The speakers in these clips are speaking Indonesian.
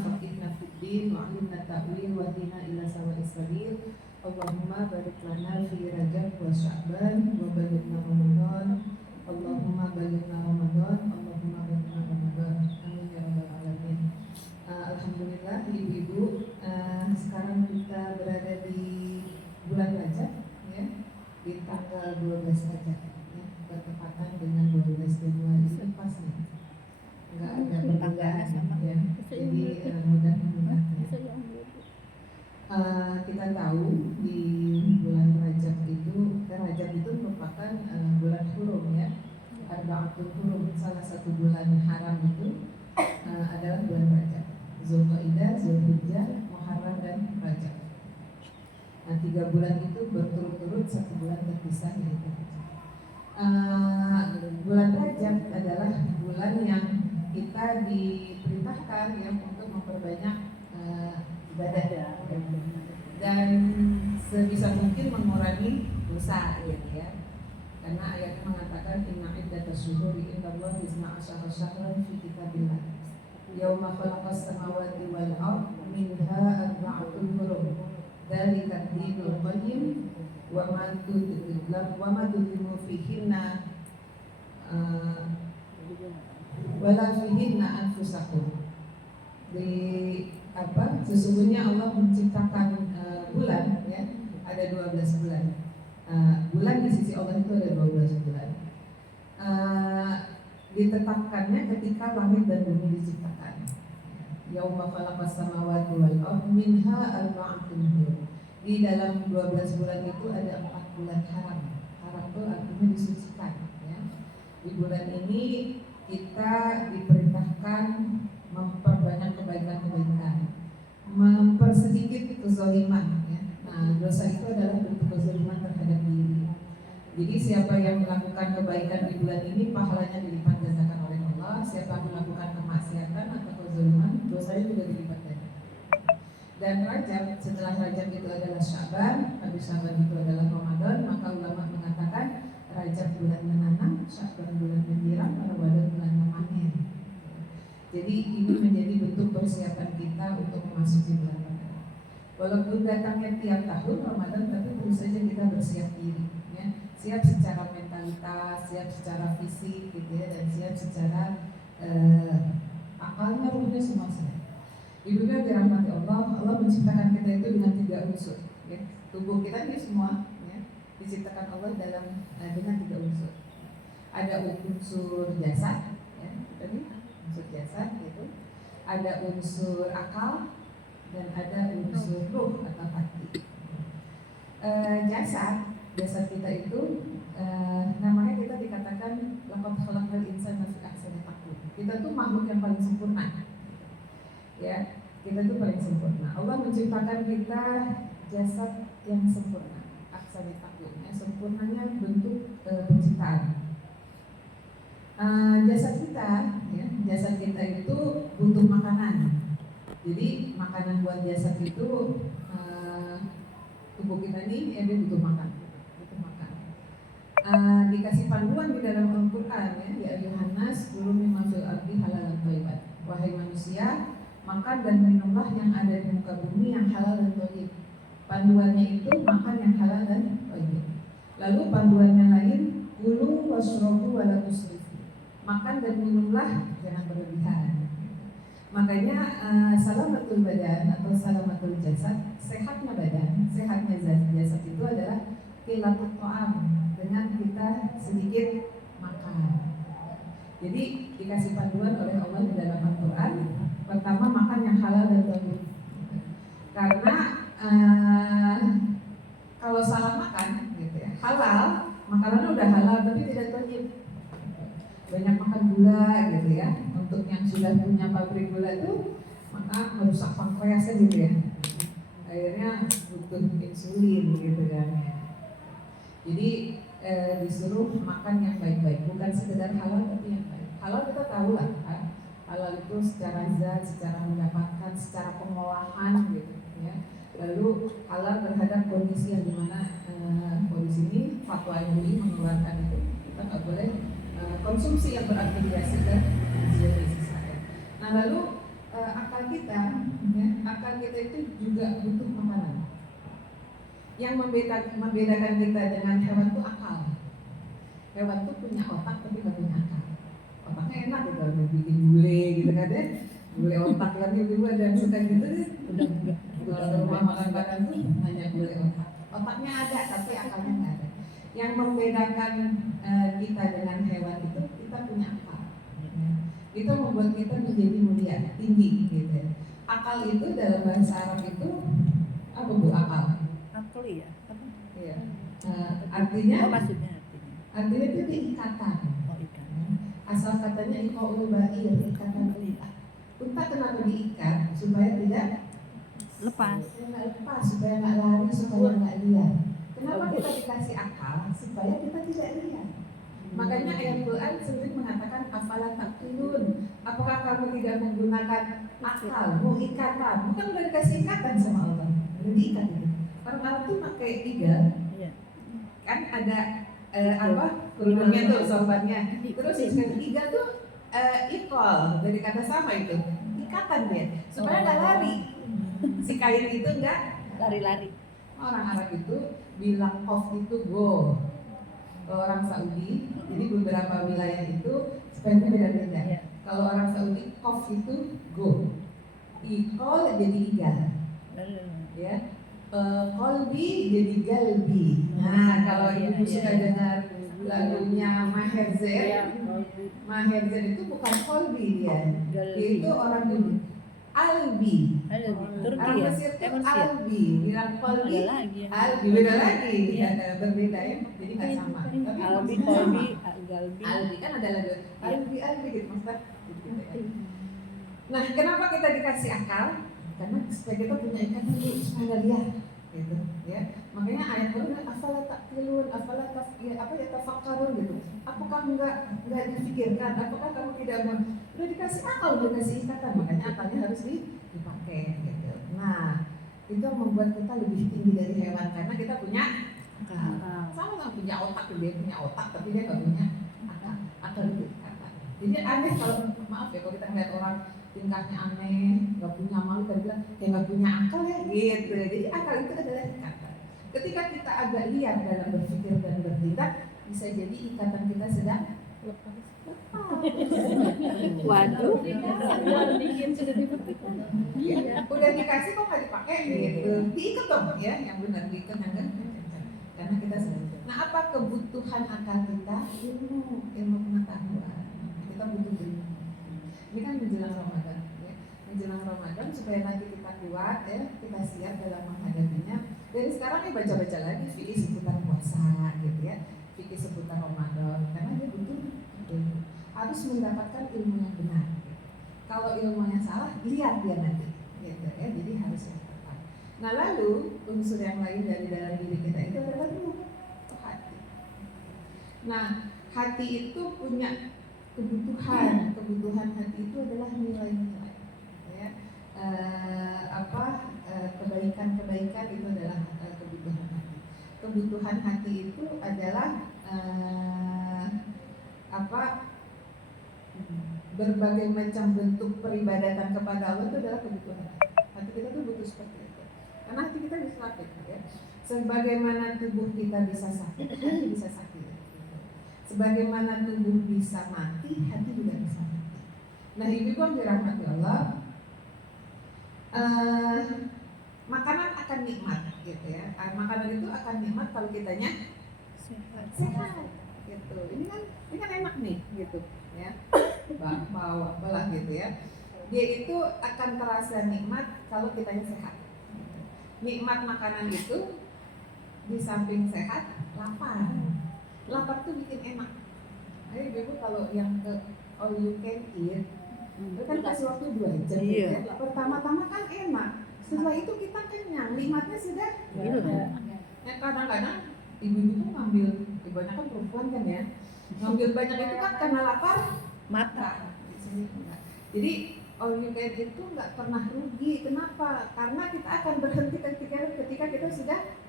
faqihna fid din wa 'allimna ta'wil wa hdina ila sawa'is sabil. Allahumma barik lana fi Rajab wa Sya'ban wa balighna Ramadan. Allahumma balighna Ramadan. Allahumma balighna Ramadan. Amin ya rabbal alamin. Alhamdulillah ibu-ibu, sekarang kita berada di bulan Rajab ya, di tanggal 12 Rajab ya, bertepatan dengan 12 Januari. Itu pas nih. Enggak ada perbedaan ya. Jadi mudah-mudahan kita tahu di bulan Rajab itu merupakan bulan hurum ya. Arba'atul hurum, salah satu bulan haram itu adalah bulan Rajab. Zulqa'dah, Zulhijjah, Muharram dan Rajab. Nah, 3 bulan itu berturut-turut, 1 bulan terpisah yaitu bulan Rajab adalah bulan yang kita diperintahkan ya untuk memperbanyak ibadah dan sebisa mungkin mengurangi dosa gitu ya. Karena ayatnya mengatakan inna iddatash syuhuri indallahi 12 syahran fi kitabillah yauma khalaqas samawati wal ardh minha arba'atun hurum dzalika ad-dinul qayyim wa ma tudhimu fihinna wala fihinna anfusakum. Sesungguhnya Allah menciptakan bulan ya, ada 12 bulan. Bulan di sisi Allah itu ada 12 bulan. Ditetapkannya ketika langit dan bumi diciptakan. Yauma khalaqas samawati wal ardh minha arba'atun hurum. Di dalam 12 bulan itu ada 4 bulan haram. Haram itu artinya disucikan ya. Di bulan ini kita diperintahkan memperbanyak kebaikan-kebaikan, mempersedikit kezaliman ya. Nah, dosa itu adalah bentuk kezaliman terhadap diri. Jadi siapa yang melakukan kebaikan di bulan ini pahalanya dilipat gandakan oleh Allah. Siapa yang melakukan kemaksiatan atau kezaliman, dosanya juga dilipat gandakan. Dan Rajab, setelah Rajab itu adalah Sya'ban, habis Sya'ban itu adalah Ramadan. Maka ulama mengatakan Rajab bulan menanam, Sya'ban bulan menyiram, Ramadan bulan memanen. Jadi ini menjadi bentuk persiapan kita untuk memasuki bulan Ramadan. Walaupun datangnya tiap tahun Ramadan, tapi terus saja kita bersiap diri ya. Siap secara mentalitas, siap secara fisik gitu ya, dan siap secara akalnya, ruhnya semua siap. Ibu yang dirahmati Allah, Allah menciptakan kita itu dengan 3 unsur ya. Tubuh kita ini semua ya, diciptakan Allah dengan 3 unsur. Ada unsur jasad ya, tadi unsur jasad gitu. Ada unsur akal dan ada unsur ruh atau hati. Jasad kita itu namanya kita dikatakan laqad khalaqnal insana fi ahsani taqwim. Kita tuh makhluk yang paling sempurna. Ya, kita tuh paling sempurna. Allah menciptakan kita jasad yang sempurna, ahsani taqwim. Ya, sempurnanya bentuk penciptaan. Jasad kita itu butuh makanan. Jadi makanan buat jasad itu tubuh kita ini dia butuh makan. Dikasih panduan di dalam Al-Quran ya ayuhan nas kulu mimma fil ardi halalan thayyiban. Wahai manusia, makan dan minumlah yang ada di muka bumi yang halal dan thayyib. Panduannya itu makan yang halal dan thayyib. Lalu panduannya lain kulu washrabu wala tusrifu. Makan dan minumlah jangan berlebihan. Makanya salamatul badan atau salamatul jasad, sehatnya badan, sehatnya jasad itu adalah qillatul ta'am, dengan kita sedikit makan. Jadi dikasih panduan oleh Allah di dalam Al-Quran. Pertama, makan yang halal dan thayyib. Karena kalau salah makan gitu ya, halal, makanannya udah halal tapi tidak thayyib. Banyak makan gula gitu ya. Untuk yang sudah punya pabrik gula itu, maka merusak pankreasnya gitu ya. Akhirnya butuh insulin gitu kan. Jadi disuruh makan yang baik-baik, bukan sekedar halal tapi yang baik. Halal kita tahu lah kan? Halal itu secara zat, secara mendapatkan, secara pengolahan gitu ya. Lalu halal terhadap kondisi yang dimana kondisi ini fatwa MUI mengeluarkan itu kita nggak boleh konsumsi yang beraktivitas dan gizi saya. Nah lalu akal kita itu juga butuh makanan. Yang membedakan kita dengan hewan itu akal. Hewan itu punya otak tapi nggak punya akal. Otaknya enak gitu, udah bikin gulai gitu kan ya. Gulai otak kan ibu ada yang suka gitu deh. Kalau rumah makan Padang tuh hanya gulai otak. Otaknya ada tapi akalnya nggak ada. Yang membedakan kita dengan hewan itu kita punya akal. Itu membuat kita menjadi mulia, tinggi gitu. Akal itu dalam bahasa Arab itu apa bu akal? Akal ya? Iya. Artinya? Maksudnya artinya itu ikatan. Oh, ikan. Asal katanya iqaul ba'ir, ikatan unta. Unta kenapa diikat? Supaya tidak lepas, supaya nggak lari, supaya nggak liar. Kenapa kita dikasih akal? Supaya kita tidak liar. Makanya ayat Quran sering mengatakan afala taqilun. Apakah kamu tidak menggunakan akal, mau ikatan? Bukan udah dikasih ikatan sama Allah, udah diikat itu. Orang Arab tuh pakai igal, kan ada kerudungnya tuh sorbannya. Terus igal tuh ikol dari kata sama itu, ikatan dia supaya nggak lari. Si kain itu nggak lari-lari. Orang Arab itu bilang kof itu go. Orang Saudi, jadi beberapa wilayah itu sebenarnya beda-beda. Kalau orang Saudi kof itu go, ikol jadi igal, ya. Kolbi jadi galbi. Nah kalau ibu suka dengar lagunya Maher Zain, Maher Zain itu bukan kolbi dia itu orang Turki. Albi, orang Mesir itu Albi, bilang kolbi, Albi beda lagi, berbeda ya, jadi nggak sama. Tapi Albi, kolbi, galbi. Albi kan ada lagu Albi gitu maksudnya. Nah kenapa kita dikasih akal? Karena supaya kita punya ikan dulu supaya nggak liar, gitu ya. Makanya ayat Quran afala taqilun, afala tafakkarun gitu. Apakah nggak difikirkan? Apakah kamu tidak mau? Udah dikasih akal, udah dikasih ikatan, makanya akalnya harus dipakai gitu. Nah itu membuat kita lebih tinggi dari hewan karena kita punya akal. Sama nggak punya otak, dia punya otak tapi dia nggak punya akal. Akal itu ikatan. Jadi aneh kalau maaf ya kalau kita ngeliat orang tingkahnya aneh, nggak punya malu, tadi bilang kayak nggak punya akal ya gitu. Jadi akal itu adalah ikatan. Ketika kita agak liar dalam berpikir dan bertindak, bisa jadi ikatan kita sedang lepas. Waduh, udah dikasih kok nggak dipakai gitu. Diikat dong ya, yang benar diikat yang kan. Karena kita sedang. Nah apa kebutuhan akal kita? Ilmu pengetahuan. Kita butuh ilmu. Ini kan menjelang Ramadan ya. Menjelang Ramadan supaya nanti kita kuat ya, kita siap dalam menghadapinya. Dari sekarang ya baca-baca lagi fikih seputar puasa gitu ya. Fikih seputar Ramadan karena dia butuh ilmu. Harus mendapatkan ilmu yang benar. Kalau ilmunya salah, lihat dia nanti gitu ya. Jadi harus yang tepat. Nah, lalu unsur yang lain dari dalam diri kita itu adalah ruh, hati. Nah, hati itu punya kebutuhan hati itu adalah nilai-nilai ya. Kebaikan itu adalah kebutuhan hati. Kebutuhan hati itu adalah berbagai macam bentuk peribadatan kepada Allah itu adalah kebutuhan hati kita tuh butuh seperti itu karena hati kita bisa sakit ya. Sebagaimana tubuh kita bisa sakit, hati bisa sakit. Sebagaimana tubuh bisa mati, hati juga bisa mati. Nah, ibu yang dirahmati Allah, makanan akan nikmat, gitu ya. Makanan itu akan nikmat kalau kitanya sehat, gitu. Ini kan enak nih, gitu, ya. Bawa apalah gitu ya. Dia itu akan terasa nikmat kalau kitanya sehat. Nikmat makanan itu di samping sehat, lapar. Lapar tuh bikin enak. Ayo ibu kalau yang ke all you can eat, itu kan kasih waktu 2 jam. Iya. Ya. Pertama-tama kan enak. Setelah itu kita kenyang, nikmatnya sudah. Ya kadang-kadang ibu-ibu tuh ngambil, kebanyakan perempuan kan ya, ngambil banyak itu kan karena lapar mata. Jadi all you can eat itu nggak pernah rugi. Kenapa? Karena kita akan berhenti ketika kita sudah.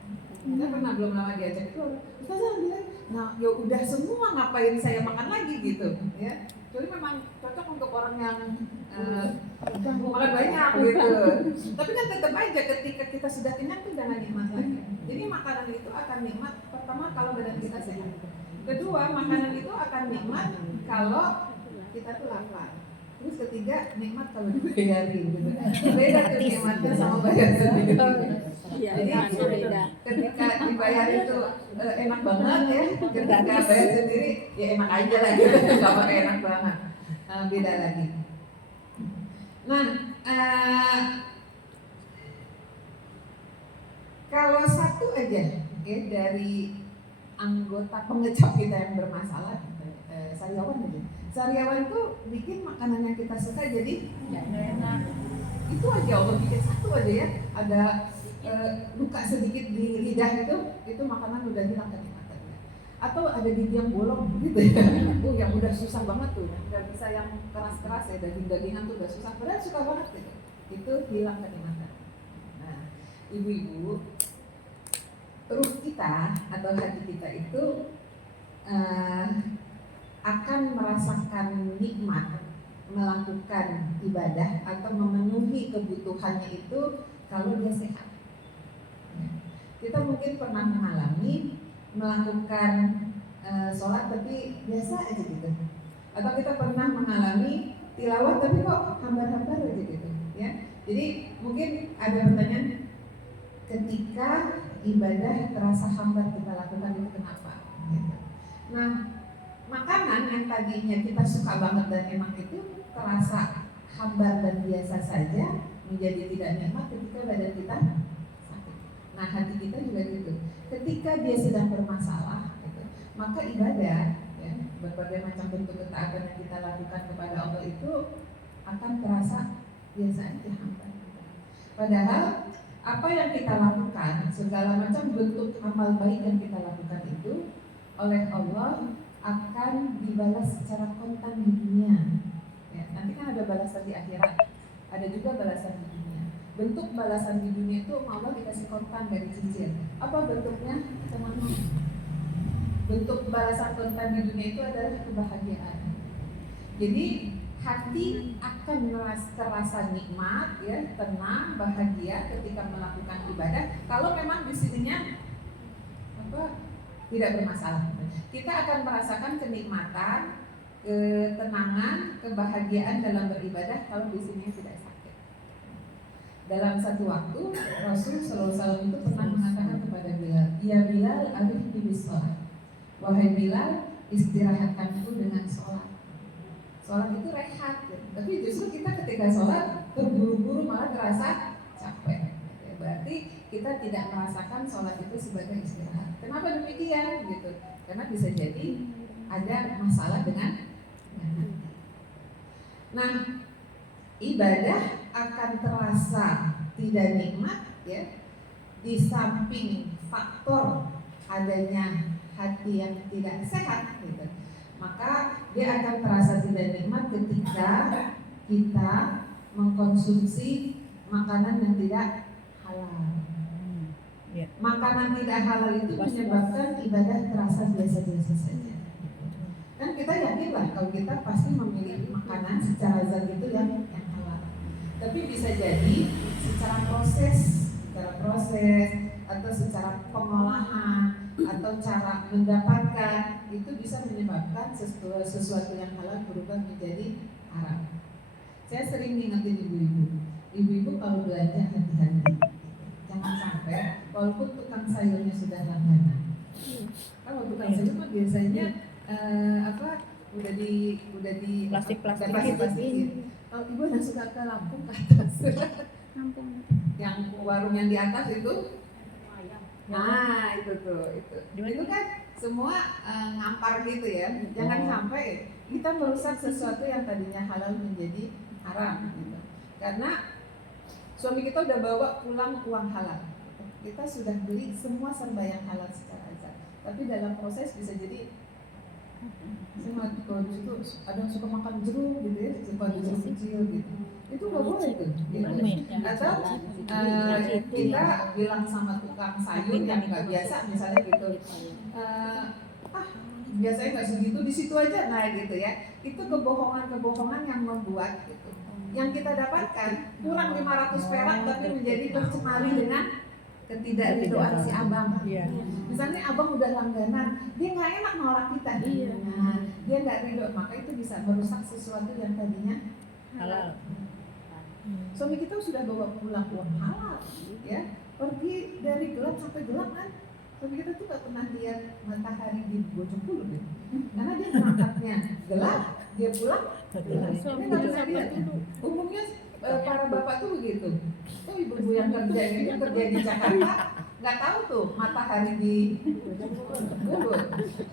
Kita pernah belum lama diajak itu, Ustazah bilang, nah ya udah semua ngapain saya makan lagi gitu, ya. Jadi memang cocok untuk orang yang makan banyak gitu. Tapi kan tetap aja ketika kita sudah kenyang tuh jangan nikmat lagi. Jadi makanan itu akan nikmat pertama kalau badan kita sehat. Kedua, makanan itu akan nikmat kalau kita tuh lapar. Terus ketiga, nikmat kalau dibayarin gitu. Beda tuh nikmatnya sama bayar sendiri. Iya, Jadi beda. ketika dibayar itu enak banget ya, ketika bayar sendiri ya enak aja lah gitu, sama enak banget. Beda lagi. Nah, kalau satu aja ya, dari anggota pengecap kita yang bermasalah, sariawan aja. Sariawan itu bikin makanan yang kita suka jadi enak. Itu aja Allah bikin satu aja ya, ada luka sedikit di lidah itu makanan udah hilang kenikmatannya. Atau ada gigi yang bolong gitu ya, yang udah susah banget tuh, nggak bisa yang keras-keras ya, daging-dagingan tuh udah susah, padahal suka banget gitu. Itu hilang kenikmatan. Nah, ibu-ibu, ruh kita atau hati kita itu akan merasakan nikmat melakukan ibadah atau memenuhi kebutuhannya itu kalau dia sehat. Kita mungkin pernah mengalami melakukan sholat tapi biasa aja gitu, atau kita pernah mengalami tilawah tapi kok hambar-hambar aja gitu ya. Jadi mungkin ada pertanyaan, ketika ibadah terasa hambar kita lakukan itu kenapa? Gitu. Nah, makanan yang tadinya kita suka banget dan enak itu terasa hambar dan biasa saja, menjadi tidak nikmat ketika badan kita sakit. Nah, hati kita juga gitu. Ketika dia sedang bermasalah, gitu, maka ibadah, ya, berbagai macam bentuk ketaatan yang kita lakukan kepada Allah itu akan terasa biasa aja, hambar. Padahal apa yang kita lakukan, segala macam bentuk amal baik yang kita lakukan itu oleh Allah akan dibalas secara kontan di dunia. Ya, nanti kan ada balasan di akhirat, ada juga balasan di dunia. Bentuk balasan di dunia itu Allah dikasih kontan dari cicil. Apa bentuknya? Kemenangan. Bentuk balasan kontan di dunia itu adalah kebahagiaan. Jadi hati akan terasa nikmat, ya, tenang, bahagia ketika melakukan ibadah. Kalau memang di sininya tidak bermasalah, kita akan merasakan kenikmatan, ketenangan, kebahagiaan dalam beribadah kalau di sini tidak sakit. Dalam satu waktu Rasul SAW itu pernah mengatakan kepada Bilal, "Ya Bilal, arifni bis-shalah." Wahai Bilal, istirahatkanku dengan sholat. Sholat itu rehat, ya. Tapi justru kita ketika sholat terburu-buru malah terasa capek. Ya, berarti kita tidak merasakan sholat itu sebagai istirahat. Kenapa demikian? Gitu. Karena bisa jadi ada masalah dengan hati. Nah, ibadah akan terasa tidak nikmat, ya, di samping faktor adanya hati yang tidak sehat, gitu. Maka dia akan terasa tidak nikmat ketika kita mengkonsumsi makanan yang tidak halal. Makanan tidak halal itu menyebabkan ibadah terasa biasa-biasa saja. Kan kita yakin lah kalau kita pasti memilih makanan secara zat itu yang halal. Tapi bisa jadi secara proses atau secara pengolahan atau cara mendapatkan itu bisa menyebabkan sesuatu yang halal berubah menjadi haram. Saya sering ngingetin ibu-ibu kalau belanja hati-hati. Jangan sampai walaupun tukang sayurnya sudah langganan. Kalau tukang sayur mah biasanya udah di plastik-plastikin. Kalau ibu yang suka ke Lampung ke atas, yang warung yang di atas itu, nah itu kan semua ngampar gitu ya. Jangan sampai kita merusak sesuatu yang tadinya halal menjadi haram gitu. Karena suami kita udah bawa pulang uang halal, kita sudah beli semua serba yang halal secara azal, tapi dalam proses bisa jadi kalau di situ ada yang suka makan jeruk gitu ya, suka jeruk kecil gitu, itu nggak boleh tuh gitu. Atau kita bilang sama tukang sayur yang nggak biasa misalnya gitu, biasanya nggak segitu, di situ aja naik gitu ya. Itu kebohongan-kebohongan yang membuat gitu. Yang kita dapatkan kurang 500 perak tapi menjadi tercemari dengan ketidakridoan si abang. Iya. Misalnya abang udah langganan, dia nggak enak nolak kita. Iya. Nah, dia nggak ridho, maka itu bisa merusak sesuatu yang tadinya Halal. Suami kita sudah bawa pulang uang halal, ya, pergi dari gelap sampai gelap kan. Suami kita tuh gak pernah lihat matahari di Bojongkulur ya. Karena dia berangkatnya gelap, dia pulang gelap. Dia nggak bisa lihat. Umumnya para bapak tuh begitu. Tuh ibu-ibu yang kerja di Jakarta nggak tahu tuh matahari di Bogor.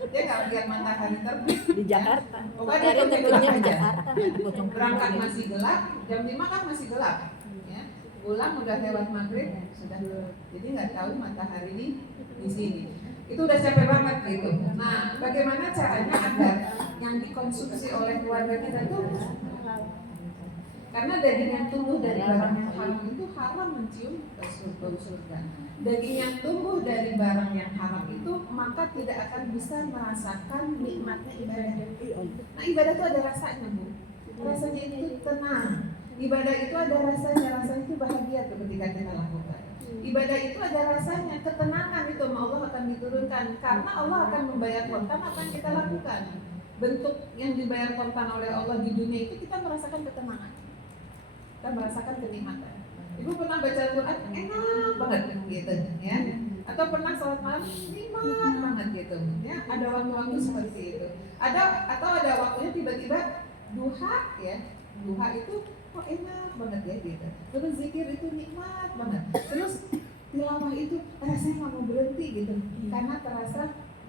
Dia nggak lihat matahari terbit Di Jakarta. Pokoknya Dari dia gelap terbitnya di aja. Jakarta. Berangkat masih gelap, jam 5 kan masih gelap. Ya. Pulang udah lewat maghrib sudah gelap. Jadi nggak tahu matahari di sini. Itu udah capek banget gitu. Nah, bagaimana caranya agar yang dikonsumsi oleh keluarga kita tuh, karena daging yang tumbuh dari barang yang haram itu haram mencium bau surga. Daging yang tumbuh dari barang yang haram itu maka tidak akan bisa merasakan nikmatnya ibadah. Nah, ibadah itu ada rasanya, Bu. Rasanya itu tenang. Ibadah itu ada rasanya itu bahagia tuh ketika kita lakukan. Ibadah itu ada rasanya, ketenangan itu Allah akan diturunkan karena Allah akan membayar kontan apa yang kita lakukan. Bentuk yang dibayar kontan oleh Allah di dunia itu kita merasakan ketenangan. Kita merasakan kenikmatan. Ibu pernah baca Al-Quran enak banget gitu ya, atau pernah sholat malam nikmat banget gitu ya. Ada waktu-waktu seperti itu. Atau ada waktunya tiba-tiba duha ya, duha itu kok enak banget ya gitu. Terus zikir itu nikmat banget. Terus tilawah itu rasanya nggak mau berhenti gitu, karena terasa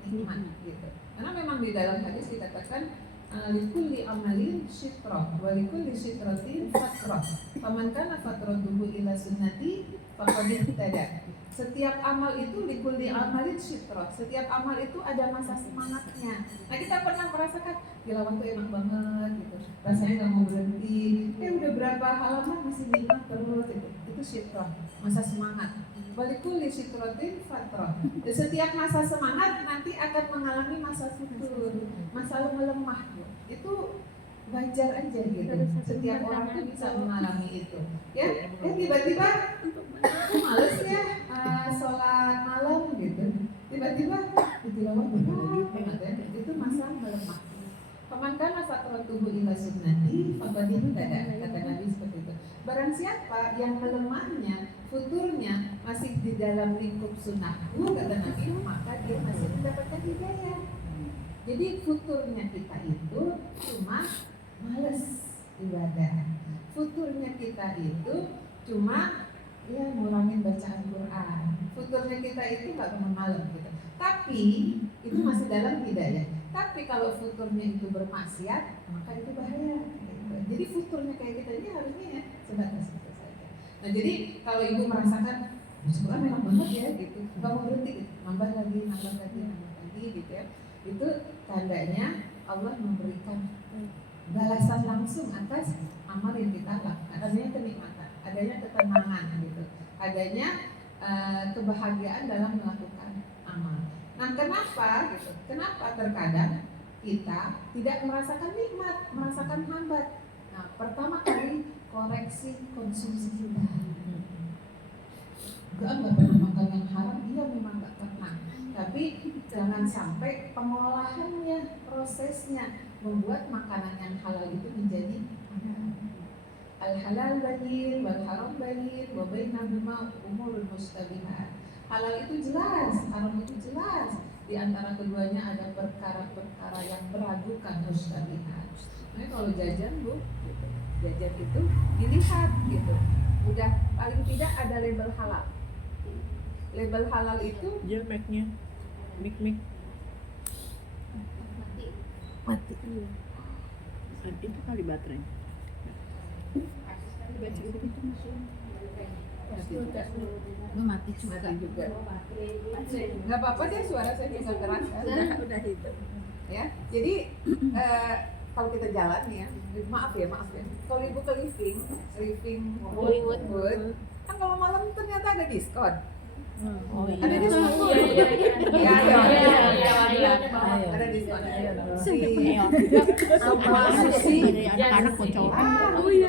nikmat gitu. Karena memang di dalam hadis dikatakan likulli amalin syitra wa likulli sytratin fatrah. Faman kana fatraduhu ila sunnati faqad ihtada. Setiap amal itu likulli amalin syitra. Setiap amal itu ada masa semangatnya. Nah, kita pernah merasakan tilawah itu enak banget gitu. Rasanya nggak mau berhenti. Udah berapa halaman masih nikmat terus gitu. Itu syitra, masa semangat. Walikuli sytratin fatrah. Setiap masa semangat nanti akan mengalami masa futur, masa melemah. Itu wajar aja gitu. Setiap orang tuh bisa mengalami itu. Ya, tiba-tiba aku males ya sholat malam gitu. Tiba-tiba tilawah banget ya. Itu masa melemah. Pamankan fatratuhu ila sunnati faqad ihtada, kata Nabi seperti itu. Barang siapa yang melemahnya, futurnya masih di dalam lingkup sunnahku, kata Nabi, maka dia masih mendapatkan hidayah. Jadi futurnya kita itu cuma males ibadah. Futurnya kita itu cuma ya ngurangin bacaan Quran. Futurnya kita itu nggak bangun malam gitu. Tapi itu masih dalam hidayah. Tapi kalau futurnya itu bermaksiat, maka itu bahaya. Jadi futurnya kayak kita ini harusnya ya sebatas itu saja. Nah, jadi kalau ibu merasakan Quran memang banget ya gitu, nggak mau berhenti, gitu. nambah lagi gitu ya. Itu tandanya Allah memberikan balasan langsung atas amal yang kita lakukan. Adanya kenikmatan, adanya ketenangan gitu, adanya kebahagiaan dalam melakukan amal. Nah, kenapa gitu? Kenapa terkadang kita tidak merasakan nikmat, merasakan hambat? Nah, pertama kali koreksi konsumsi kita. Enggak pernah makan yang haram, iya memang enggak pernah. Tapi jangan sampai pengolahannya, prosesnya membuat makanan yang halal itu menjadi haram. Al-halal bayin, wal haram bayin, wa bainahuma umurul mustabihat. Halal itu jelas, haram itu jelas. Di antara keduanya ada perkara-perkara yang meragukan mustabihat. Nah, kalau jajan, Bu, gitu. Jajan itu dilihat gitu. Udah paling tidak ada label halal. Label halal itu Dia mic-nya. Mic. Mati. Itu kali baterai. Mati juga. Nggak apa-apa deh, suara saya juga keras kan? Udah itu. Ya, jadi kalau kita jalan nih ya, maaf ya. Kalau ibu ke living Hollywood. kan kalau malam ternyata ada diskon. Oh Ada iya. diskon Bu? Iya. Iya, Iya. ada diskon. Iya. Semua sushi. Dari anak-anak bocor.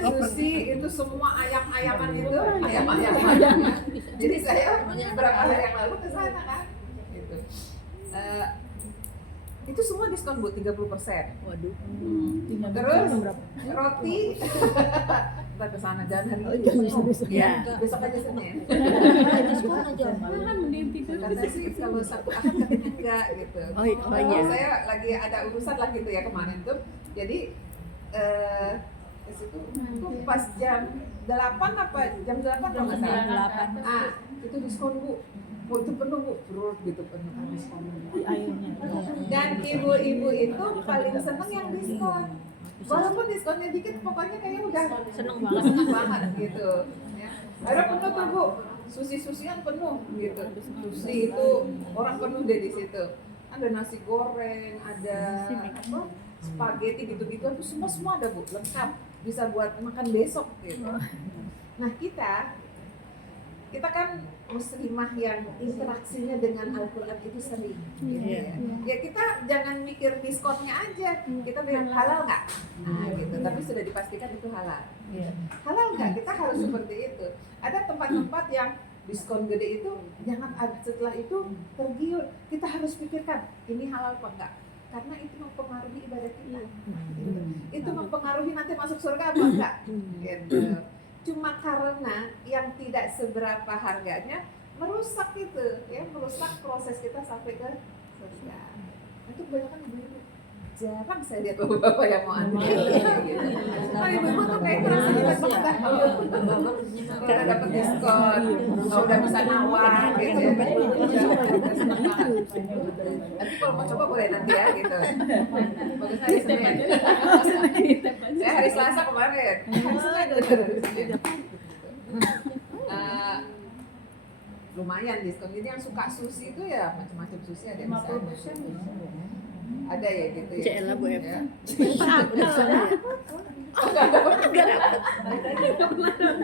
Sushi itu semua ayam-ayaman itu, ayam-ayaman. Jadi saya beberapa hari yang lalu ke sana kan, gitu. Itu semua diskon Bu, 30%. Waduh. Terus roti, kita ke sana jalan hari ini. Iya. Besok aja Senin. Kata sih kalau Sabtu Ahad katanya enggak gitu. Oh iya. Saya lagi ada urusan lah gitu ya kemarin tuh. Jadi ke situ tuh pas jam 8 apa jam 8 kalau nggak salah. Ah, itu diskon Bu. Oh itu penuh Bu, perut gitu penuh diskon. Dan ibu-ibu itu paling seneng yang diskon. Walaupun diskonnya dikit, pokoknya kayaknya udah Seneng banget gitu. Ya. Akhirnya penuh tuh Bu, sushi-susian penuh gitu. Sushi itu orang penuh deh di situ. Ada nasi goreng, ada apa, spaghetti gitu-gitu, itu semua ada Bu, lengkap. Bisa buat makan besok gitu. Nah kita kan muslimah yang interaksinya dengan Al-Quran itu sering gitu ya. Ya kita jangan mikir diskonnya aja, kita mikir halal nggak? Nah gitu, tapi sudah dipastikan itu halal. Halal nggak? Kita harus seperti itu. Ada tempat-tempat yang diskon gede itu, jangan setelah itu tergiur. Kita harus pikirkan, ini halal apa enggak? Karena itu mempengaruhi ibadah kita. Itu mempengaruhi nanti masuk surga apa enggak? Gitu. Cuma karena yang tidak seberapa harganya merusak itu, ya merusak proses kita sampai ke surga. Itu kebanyakan ibu-ibu. Jarang saya lihat bapak-bapak yang mau antri. Nah, ibu-ibu tuh kayak merasa hebat banget dah kalau udah dapet diskon, kalau udah bisa nawar gitu ya. Senang banget. Nanti kalau mau coba boleh nanti ya gitu. Bagus hari Senin. Saya hari Selasa kemarin. Lumayan diskon. Jadi yang suka sushi itu ya macam-macam sushi ada di sana. Ada ya gitu ya. Cela Bu Ya.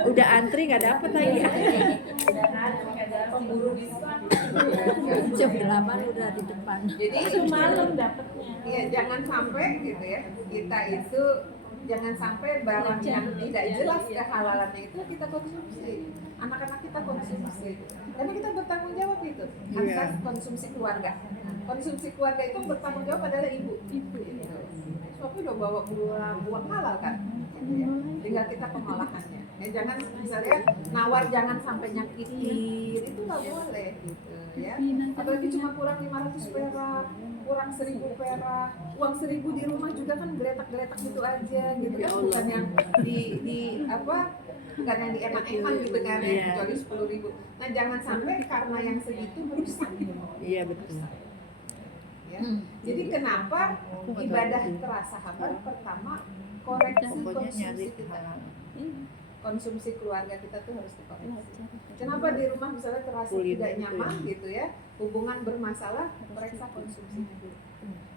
Udah antri nggak dapet lagi. Pemburu diskon. Jam 8 udah di depan. Jadi Malam dapatnya. ya jangan sampai gitu ya. Kita itu jangan sampai barang yang tidak jelas kehalalannya itu kita konsumsi. Anak-anak kita konsumsi. Karena kita bertanggung jawab itu atas konsumsi keluarga. Konsumsi keluarga itu bertanggung jawab adalah ibu. Suami udah bawa buang halal kan. Tinggal kita pengolahannya. Ya, jangan misalnya nawar jangan sampai nyakitin, itu nggak boleh gitu ya. Apalagi cuma kurang 500 perak, kurang 1000 perak, uang 1000 di rumah juga kan geletak-geletak gitu aja gitu kan, bukan yang di apa, bukan yang di emak-emak gitu kan ya, kecuali 10.000. Nah jangan sampai karena yang segitu merusak. Iya betul. Ya. Jadi kenapa ibadah terasa hambar? Pertama koreksi konsumsi kita. Konsumsi keluarga kita tuh harus dikoreksi. Kenapa di rumah misalnya terasa tidak nyaman gitu ya, hubungan bermasalah, periksa konsumsi dulu.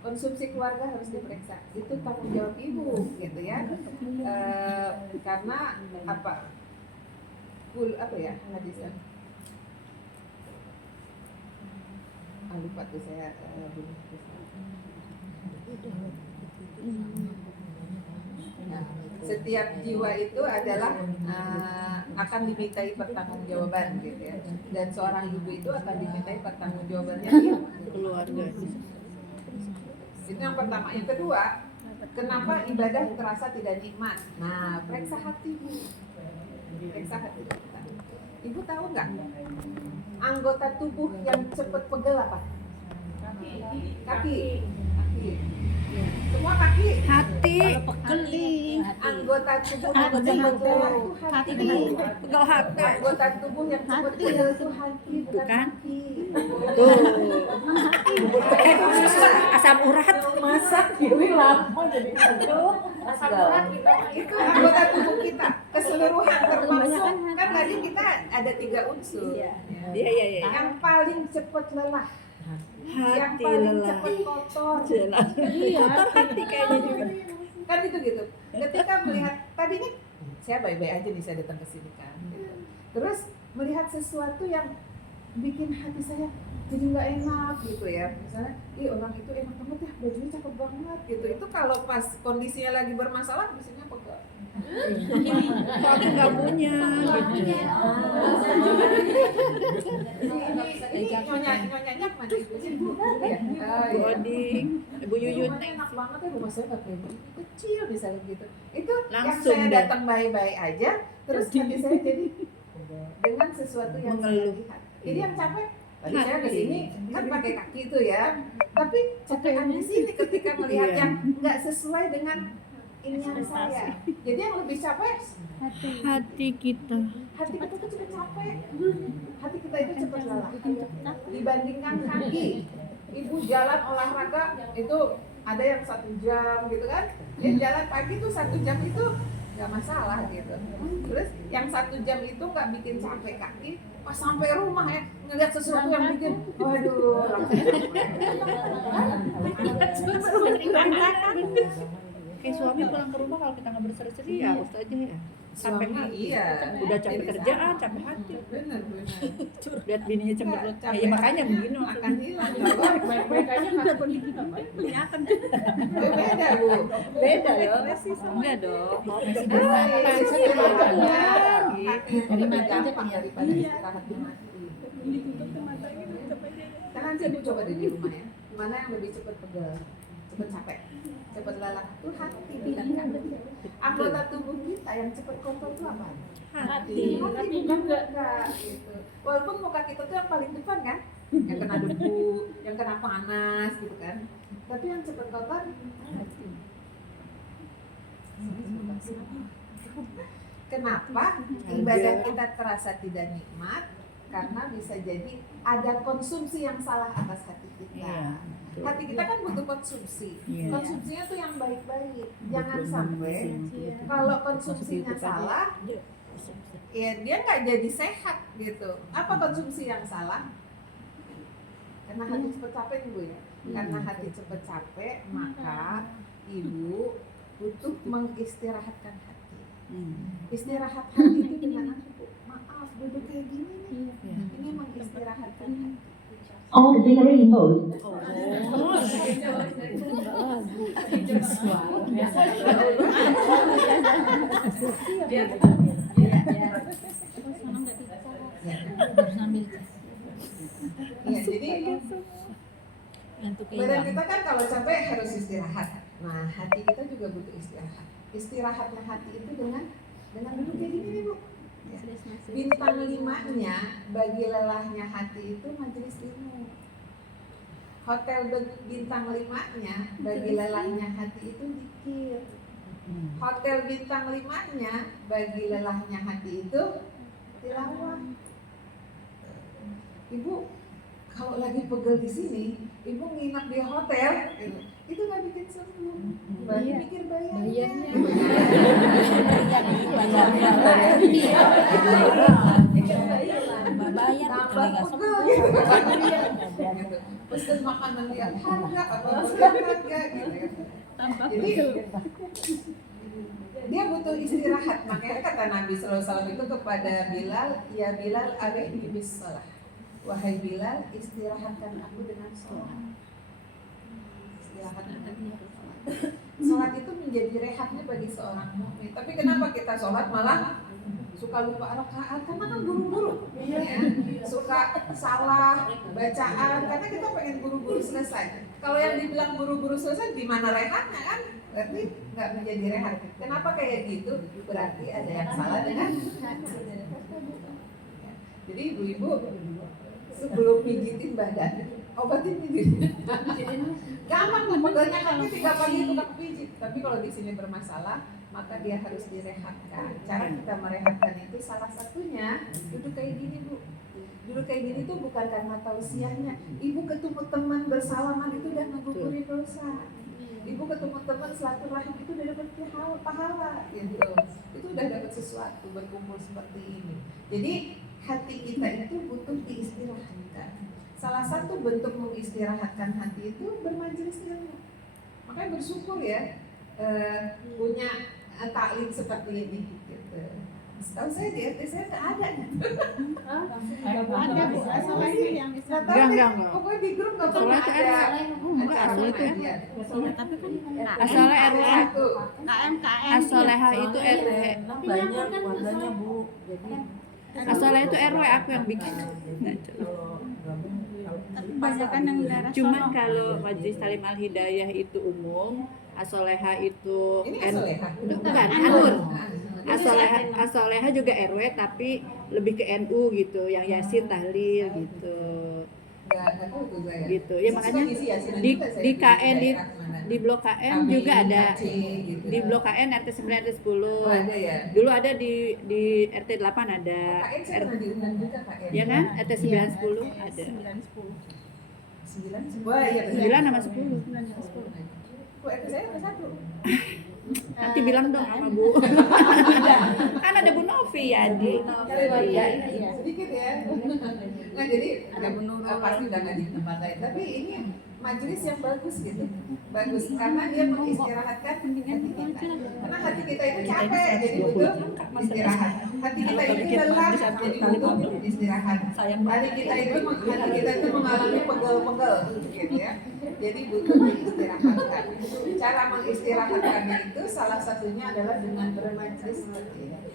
Konsumsi keluarga harus diperiksa. Itu tanggung jawab ibu gitu ya. Karena apa? Apa ya hadisnya? Lupa tuh saya Nah, setiap jiwa itu adalah akan dimintai pertanggungjawaban gitu ya. Dan seorang ibu itu akan dimintai pertanggungjawabannya di Keluarga. Itu yang pertama. Yang kedua, kenapa ibadah terasa tidak nikmat? Nah, periksa hatimu. Periksa hati kita. Ibu tahu nggak? Anggota tubuh yang cepat pegel apa? Kaki. Semua kaki. Hati. Anggota tubuh yang cepat pegel itu hati. Pegel hati. Anggota tubuh yang cepat pegel itu hati, bukan Kan? kaki. Tuh. Asam urat. Masak Dewi lama jadi itu. Asam urat kita Itu anggota tubuh kita keseluruhan termasuk kan tadi kita ada 3 unsur. Iya. Yang paling cepat lelah, yang Hati paling lelah. cepat kotor. Jelas. Kotor hati kayaknya juga. Kan gitu. Ketika melihat tadinya saya baik-baik aja nih saya datang ke sini kan. Terus melihat sesuatu yang bikin hati saya jadi nggak enak gitu ya. Misalnya, orang itu enak banget ya, bajunya cakep banget gitu. Itu kalau pas kondisinya lagi bermasalah, biasanya pegal. Kok aku nggak punya gitu. Ini nyonyanya mana ibunya? Ya. Bu Oding, Ibu Yuyun Rumahnya enak banget ya, rumah saya nggak kayak gini, kecil misalnya gitu. Itu yang Langsung saya deh. datang baik-baik aja, terus hati saya jadi dengan sesuatu yang saya Mengeluh. lihat. Jadi yang capek, tadi saya Hati. kesini kan pakai kaki itu ya, tapi capekan di sini ketika melihat Iya. yang nggak sesuai dengan inian saya. Jadi yang lebih capek, Hati kita. hati kita tuh cepat capek, hati kita itu cepat lelah dibandingkan kaki. Ibu jalan olahraga itu ada yang 1 jam gitu kan, jalan pagi tuh 1 jam itu nggak masalah gitu. Terus yang 1 jam itu nggak bikin capek kaki, pas sampai rumah ya ngeliat sesuatu yang bikin waduh Kayak suami pulang ke rumah kalau kita nggak berseri-seri ya harus aja ya. Capek suami hati. iya Udah capek Jadi kerjaan, sama. capek hati. bener Lihat bininya cemberut. Capek Ya makanya hatinya begini akan hilang kalau Baik-baik aja nggak kelihatan. beda bu. Beda loh. Enggak dong. Jadi gampang daripada istirahat di mati. Kan nanti ibu coba deh di rumah ya, mana yang lebih cepat pegel, cepat capek, cepat lelah itu hati bukan kaki. Anggota tubuh kita yang cepat kotor itu apa? Hati. Hati juga gitu. Walaupun muka kita tuh yang paling depan kan, yang kena debu, yang kena panas gitu kan. Tapi yang cepat kotor hati. Kenapa ibadah kita terasa tidak nikmat? Karena bisa jadi ada konsumsi yang salah atas hati kita. Iya. Hati kita kan butuh konsumsi. Iya. Konsumsinya tuh yang baik-baik. Jangan sampai kalau konsumsinya salah, ya dia nggak jadi sehat gitu. Apa konsumsi yang salah? Karena hati cepat capek nih Bu ya. Karena hati cepat capek, maka ibu butuh mengistirahatkan hati. Istirahat hati itu dengan apa Bu? Maaf, duduk kayak gini nih. Ini mengistirahatkan hati. Auxiliary mode. Ya, jadi badan kita kan kalau capek harus istirahat. Nah, hati kita juga butuh istirahat. Istirahatnya hati itu dengan duduk kayak gini nih Bu. Ya. Bintang 5-nya bagi lelahnya hati itu majelis ilmu. Hotel bintang 5-nya bagi lelahnya hati itu zikir. Hotel bintang 5-nya bagi lelahnya hati itu tilawah. Ibu kalau lagi pegel di sini, ibu nginap di hotel, itu nggak bikin sembuh. Berarti mikir bayarnya. Tambah pegel gitu. Pesan makanan lihat harga atau lihat harga gitu. Jadi dia butuh istirahat. Makanya kata Nabi SAW itu kepada Bilal, ya Bilal arihni bis shalah. Wahai Bilal, istirahatkan aku dengan sholat. Istirahatkan aku dengan sholat. Sholat itu menjadi rehatnya bagi seorang mukmin. Tapi kenapa kita sholat malah suka lupa rakaat? Karena kan buru-buru, ya. Suka salah bacaan karena kita pengen buru-buru selesai. Kalau yang dibilang buru-buru selesai, di mana rehatnya kan? Berarti nggak menjadi rehat. Kenapa kayak gitu? Berarti ada yang salah dengan hati. Jadi ibu-ibu sebelum pijitin badan, obatin pijitin. Gampang tuh pegelnya kaki 3 pagi tukang pijit. Tapi kalau di sini bermasalah, maka dia harus direhatkan. Cara kita merehatkan itu salah satunya duduk kayak gini Bu. Duduk kayak gini tuh bukan karena tausiahnya. Ibu ketemu teman bersalaman itu udah ngegugurin dosa. Ibu ketemu teman silaturahim itu udah dapat pahala gitu. Itu udah dapat sesuatu berkumpul seperti ini. Jadi hati kita itu butuh diistirahatkan. Salah satu bentuk mengistirahatkan hati itu bermajelis ilmu. Makanya bersyukur ya punya taklim seperti ini. Gitu. Setahu saya di RT saya nggak ada. Ada Bu, asalnya yang Enggak. Pokoknya di grup nggak Asalnya pernah itu ada. enggak, asalnya itu ya. tapi kan Asalnya RW. Satu. KM Asoleha itu RW. Banyak keluarganya Bu, jadi Asoleha itu RW, aku yang bikin. tapi banyak kan yang daerah Cuman sono. kalau Majelis Talim Al Hidayah itu umum, Asoleha itu Ini Asoleha. bukan Anur. Asoleha juga RW tapi lebih ke NU gitu, yang Yasin tahlil gitu. Nggak tahu tuh saya. Gitu. Ya Saya makanya suka ngisi Yasinan di juga saya di di KN daerah mana. di blok KN KB, juga ada. KC gitu. Di blok KN RT 9 RT 10. Oh, ada ya. Dulu ada di RT 8 ada. KN saya pernah diundang juga KN. Ya kan? RT 9 10 ada. 9 sebuah ya 9 sama 10. Kok RT saya ada 1. Nanti bilang dong sama Bu. Kan ada Bu Novi ya di. Sedikit ya. Nah jadi ada pasti udah nggak di tempat lain. Tapi ini majelis yang bagus gitu. Bagus karena dia mengistirahatkan hati kita. Karena hati kita itu capek jadi butuh istirahat. Hati kita itu lelah jadi butuh istirahat. Hati kita itu mengalami pegel-pegel gitu ya. Jadi butuh diistirahatkan. Cara mengistirahatkannya itu salah satunya adalah dengan bermajelis seperti ini.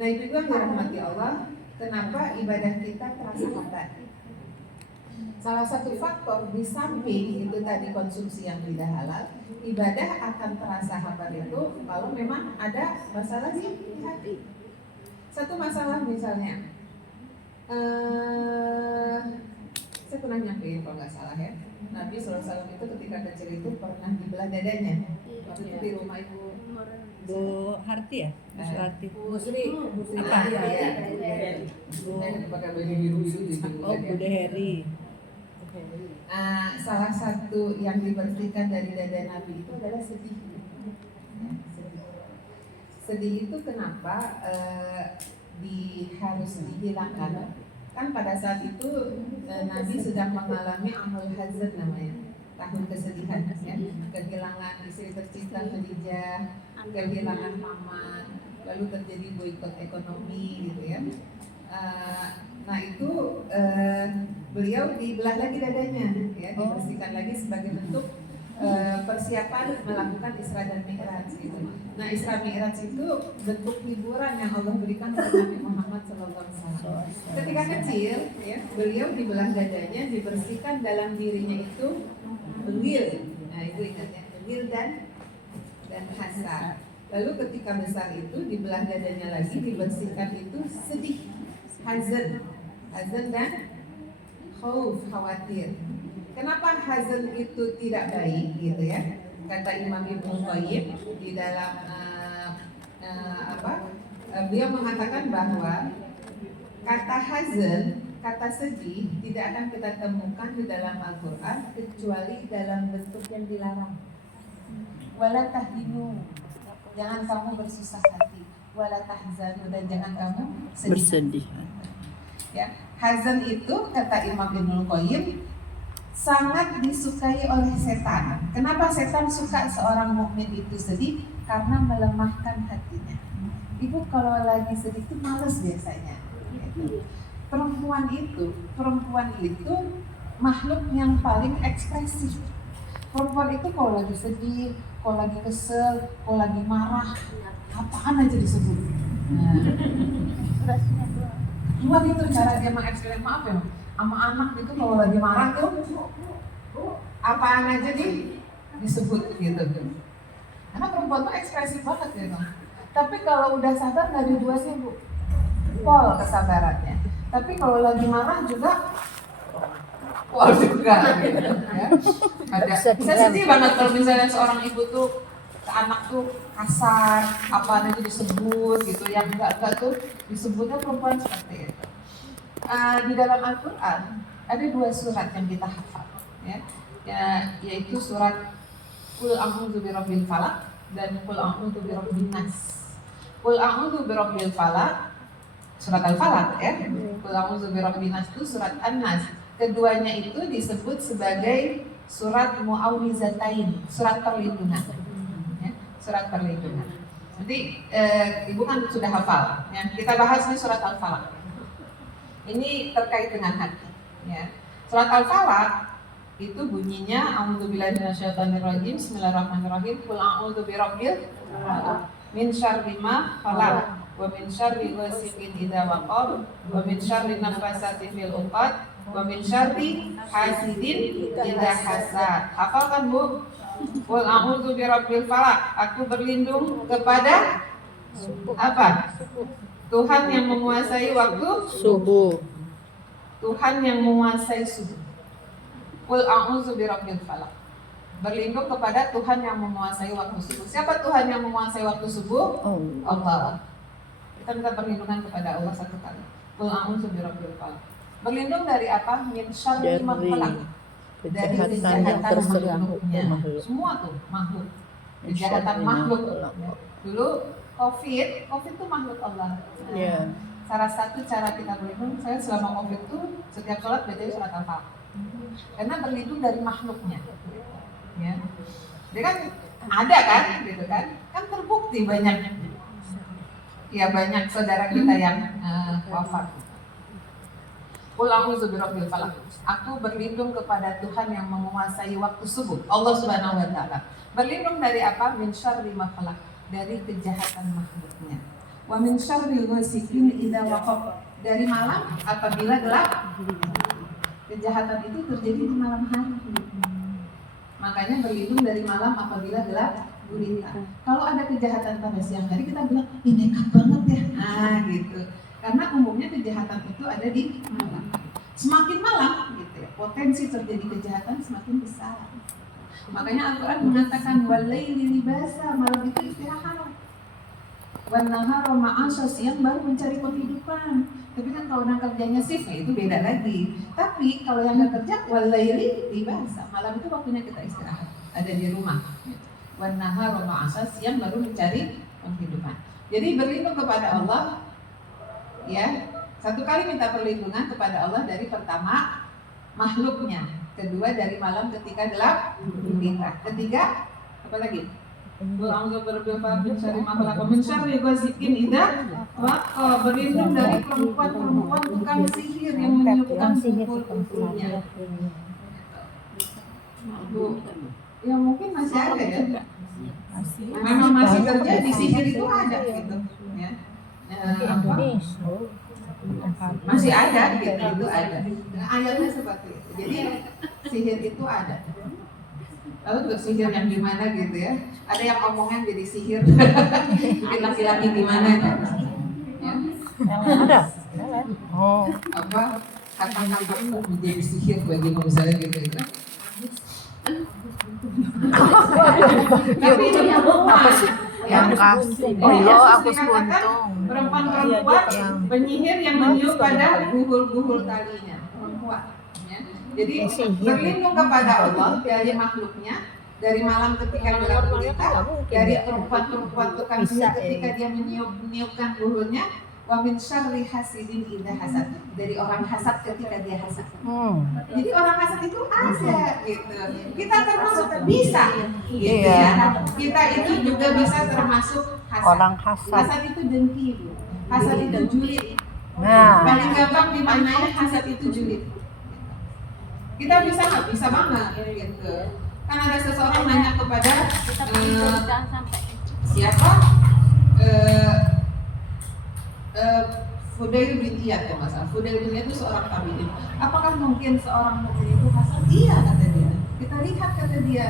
Nah itu juga dirahmati Allah. Kenapa ibadah kita terasa hebat? Salah satu faktor di samping itu tadi konsumsi yang tidak halal, ibadah akan terasa hambar itu kalau memang ada masalah di hati. Satu masalah misalnya, saya pernah nyampein kalau nggak salah ya, Nabi SAW itu ketika kecil itu pernah dibelah dadanya. Waktu itu di rumah ibu Bu Harti ya? Bu Harti. Bu Sri apa? Ya, saya pakai baju biru-biru di Oh, Bude Heri. Salah satu yang dibersihkan dari dada Nabi itu adalah sedih. Sedih itu kenapa harus dihilangkan? Kan pada saat itu Nabi sedang mengalami amul hazan namanya, tahun kesedihan ya, kehilangan istri tercinta Khadijah, kehilangan paman, lalu terjadi boikot ekonomi gitu ya. Nah itu beliau dibelah lagi dadanya, ya, dibersihkan lagi sebagai bentuk persiapan melakukan Isra dan Mi'raj gitu. Nah Isra Mi'raj itu bentuk hiburan yang Allah berikan kepada Nabi Muhammad SAW. Ketika kecil, ya, beliau dibelah dadanya, dibersihkan dalam dirinya itu bengil. Nah itu ingat ya, bengil dan hasad. Lalu ketika besar itu dibelah dadanya lagi, dibersihkan itu sedih, hazan dan khauf, khawatir. Kenapa hazan itu tidak baik gitu ya? Kata Imam Ibnu Qayyim di dalam beliau mengatakan bahwa kata hazan, kata sedih tidak akan kita temukan di dalam Al-Quran kecuali dalam bentuk yang dilarang. Wala tahinu, jangan kamu bersusah hati. Wala tahzanu, dan jangan kamu Bersedih. Ya, hazan itu kata Imam Ibnu Qayyim sangat disukai oleh setan. Kenapa setan suka seorang mukmin itu sedih? Karena melemahkan hatinya. Ibu kalau lagi sedih itu males biasanya. Gitu. Perempuan itu makhluk yang paling ekspresif. Perempuan itu kalau lagi sedih, kalau lagi kesel, kalau lagi marah, apaan aja disebut. Luar itu cara dia mengekspresi, maaf ya, sama anak itu kalau lagi marah tuh apaan aja disebut gitu. Karena perempuan tuh ekspresif banget gitu. Tapi kalau udah sabar nggak ada duanya Bu, pol kesabarannya. Tapi kalau lagi marah juga pol juga gitu ya. Saya sedih banget kalau misalnya seorang ibu tuh ke anak tuh kasar, apa aja disebut gitu, yang enggak tuh disebutnya perempuan seperti itu. Di dalam Al-Quran ada 2 surat yang kita hafal ya, yaitu surat Qul a'udzu birabbil falaq dan Qul a'udzu birabbin nas. Qul a'udzu birabbil falaq surat Al-Falaq ya, Qul a'udzu birabbin nas itu surat An-Nas. Keduanya itu disebut sebagai surat mu'awwizatain, surat perlindungan ya, surat perlindungan. Nanti ibu kan sudah hafal ya, kita bahas nih surat Al-Falaq. Ini terkait dengan hati. Ya. Surat Al-Falaq itu bunyinya a'udzubillahi minasyaitonirrajim, bismillahirrahmanirrahim, qul a'udzu birabbil falaq min syarri ma khalaq wa min syarri ghasiqin idza waqab wa min syarri nafasati fil 'uqad wa min syarri hasidin idza hasad. Hafalkan Bu? Qul a'udzu birabbil falaq, aku berlindung kepada apa? Tuhan yang menguasai waktu Subuh. Tuhan yang menguasai subuh. Qul a'udzu birabbil falaq. Berlindung kepada Tuhan yang menguasai waktu subuh. Siapa Tuhan yang menguasai waktu subuh? Allah. Kita minta perlindungan kepada Allah satu kali. Qul a'udzu birabbil falaq. Berlindung dari apa? Min syarri ma khalaq. Dari kejahatan makhluknya. Semua tuh makhluk. Kejahatan makhluk. Dulu COVID itu makhluk Allah. Iya. Salah satu cara kita berlindung, saya selama COVID itu setiap sholat baca surat Al-Falaq. Karena berlindung dari makhluknya. Ya. Dia kan ada kan, gitu kan? Kan terbukti banyak saudara kita yang wafat. Qul a'udzu birabbil falaq. Aku berlindung kepada Tuhan yang menguasai waktu subuh. Allah Subhanahu wa taala. Berlindung dari apa? Min syarri ma khalaq. Dari kejahatan makhluknya. Wa min syarri ghasiqin idza waqab. Dari malam apabila gelap. Kejahatan itu terjadi di malam hari. Makanya berlindung dari malam apabila gelap gulita. Kalau ada kejahatan pada siang hari kita bilang, ini nekat banget ya. Nah gitu. Karena umumnya kejahatan itu ada di malam. Semakin malam gitu ya, potensi terjadi kejahatan semakin besar. Makanya Al-Quran mengatakan walaili libasa, malam itu istirahat. Wan nahara ma'asya, siang baru mencari penghidupan. Tapi kan kalau yang kerjanya shift itu beda lagi. Tapi kalau yang nggak kerja walaili libasa, malam itu waktunya kita istirahat, ada di rumah. Wan nahara ma'asya, siang baru mencari penghidupan. Jadi berlindung kepada Allah, ya. Satu kali minta perlindungan kepada Allah dari pertama makhluknya, kedua dari malam ketika gelap gulita, ketiga apa lagi? Berlindung dari perempuan tukang sihir yang meniupkan pukul-pukulnya. Ya mungkin masih ada ya. Memang masih terjadi, sihir itu ada gitu ya. Masih ada gitu, itu ada. Ayatnya seperti itu. Jadi sihir itu ada. Lalu untuk sihir yang gimana gitu ya? Ada yang ngomongnya jadi sihir. Mungkin laki-laki gimana itu? Ya. Ada. Oh. Apa? Kata-kata menjadi sihir bagi misalnya gitu itu. Tapi ini yang apa sih? Yang Oh iya, aku buntung. Perempuan-perempuan penyihir yang meniup pada guhul-guhul talinya. Perempuan. Ya. Jadi berlindung kepada Allah dari makhluknya, dari malam ketika gelap gulita, dari perempuan-perempuan tukang sihir ketika dia meniupkan guhulnya, wa min syarri hasidin idza hasad, dari orang hasad ketika dia hasad. Jadi orang hasad itu ada gitu. Kita termasuk bisa gitu ya. Kita itu juga bisa termasuk hasad. Orang hasad. Hasad itu dengki, Bu. Hasad itu julid. Nah. Paling gampang dimaknai hasad itu julid. Kita bisa nggak? Bisa banget gitu. Kan ada seseorang nanya kepada siapa? Fudail bin Iyad ya Mas. Fudail bin Iyad itu seorang tabi'in. Apakah mungkin seorang mukmin itu hasad? Iya kata dia. Kita lihat kata dia,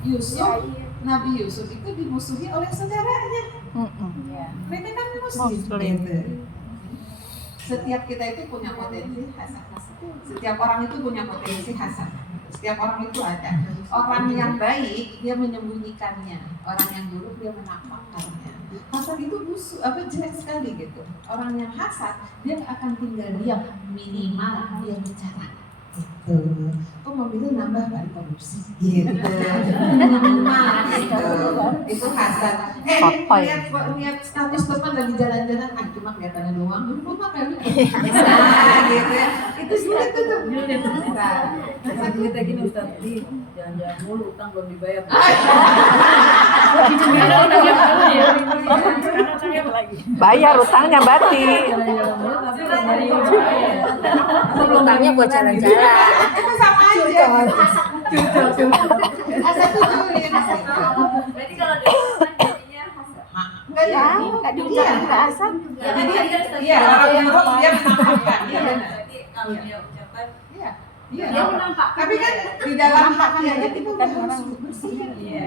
Yusuf, Nabi Yusuf itu dimusuhi oleh saudaranya. Mereka kan muslim. Gitu. Setiap kita itu punya potensi hasad. Setiap orang itu punya potensi hasad. Setiap orang itu ada. Orang yang baik dia menyembunyikannya, orang yang buruk dia menampakkannya. Hasad itu busuk, jelek sekali gitu. Orang yang hasad dia akan tinggal diam, minimal dia bicara. Gitu. Kok mobilnya nambah Pak korupsi? Gitu. Gitu. Itu hasad. Lihat status teman lagi jalan-jalan, cuma kelihatannya doang. Lu mah kali. Nah, gitu ya. itu sulit itu tuh. Nah, Masa kita gini Ustaz, di jangan-jangan mulu utang belum dibayar. Bayar utangnya Bati. Jalan-jalan mulu tapi pas dari bayar. Utangnya buat jalan-jalan. itu sama aja. Asal tuh sulit. Berarti kalau diucapkan jadinya hasan. Enggak ya? Enggak diucapkan ke asal. Jadi iya orang buruk dia menampakkan. Iya benar. Berarti kalau dia ucapkan Iya. Iya. dia menampakkan. Tapi kan di dalam hati aja kita udah harus bersihin. Iya.